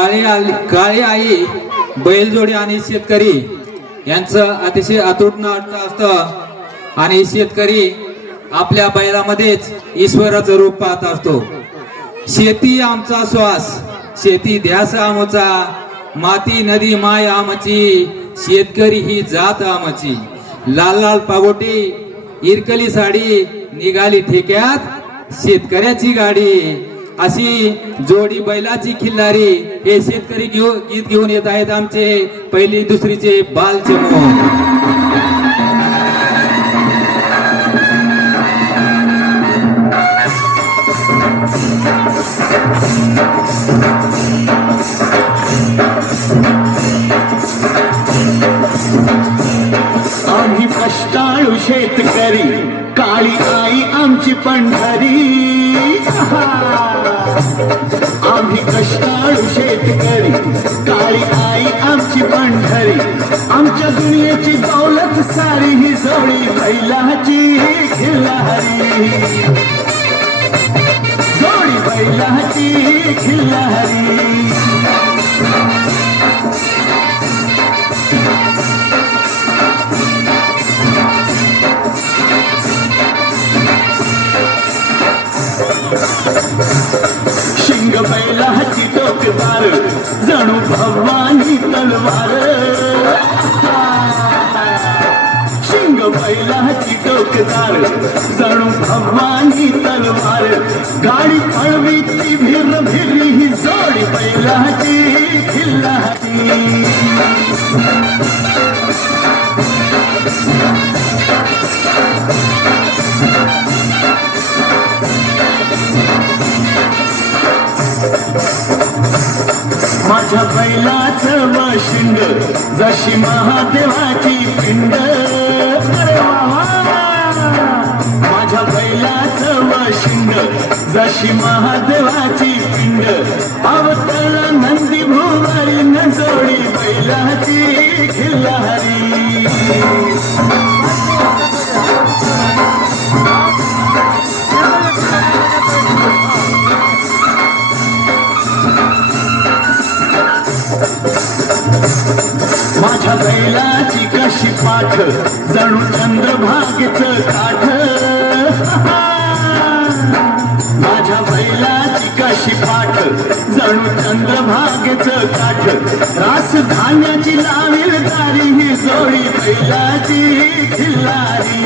काळी आई बैलजोडी आणि शेतकरी यांचं अतिशय अतूट नातं असतं आणि शेतकरी आपल्या बैलामध्येच ईश्वराचं रूप पाहत असतो। शेती आमचा श्वास, शेती ध्यास आमचा, माती नदी माय आमची, शेतकरी ही जात आमची। लाल लाल पागोटी इरकली साडी, निघाली ठेक्यात शेतकऱ्याची गाडी। अशी जोडी बैलाची खिल्लारी हे शेतकरी गीत घेऊन येत आहेत आमचे पहिली दुसरीचे बालचमो। आम्ही कष्टाळू शेतकरी, काळी आई आमची पंढरी। आम्ही कष्टाळू शेतकरी, काळी आई आमची पंढरी। आमच्या दुनियेची दौलत सारी ही जोडी बैलाची खिल्लारी, जोडी बैलाची खिल्लारी। शिंग बैलाची टोकदार, जणू भवानी तलवार। शिंग बैलाची टोकदार, जणू भवानी तलवार। गाडी पळवी ती भिर भिरी, ही जोडी बैलाची खिल्लारी। माझ्या बैलाचं वशिंड, जशी महादेवाची पिंड। अरे वा, माझ्या बैलाचं वशिंड, जशी महादेवाची पिंड। अवतरला नंदी भुवारी, न जोडी बैलाची खिल्लारी। माझ्या बैलाची कशी पाठ, जणू चंद्रभागेचं काठ। माझ्या बैलाची कशी पाठ, जणू चंद्रभागेचं काठ। राजधान्याची लावील दारी, ही जोडी बैलाची खिल्लारी।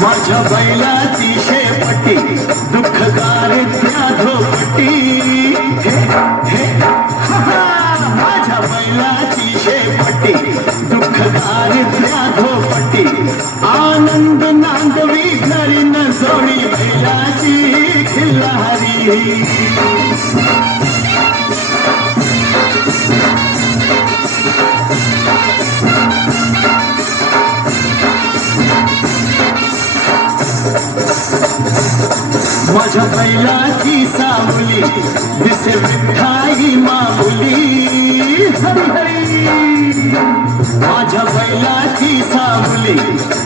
माझ्या बैलाची शेपटी, दुःख दारिद्र्या धोपटी। माझ्या बैलाची शेपटी, दुःख दारिद्र्या धोपटी। आनंद नांदवी घरी, न जोडी बैलाची खिल्लारी। माझ्या बैलाची सावली, दिसे विठ्ठाई माऊली। हरी हरी, माझ्या बैलाची सावली,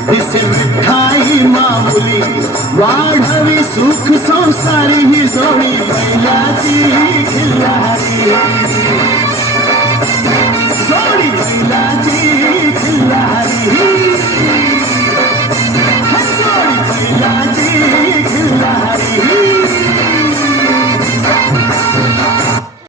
दिसे विठ्ठाई माऊली। वाढवी सुख संसारी, ही जोडी बैलाची खिल्लारी।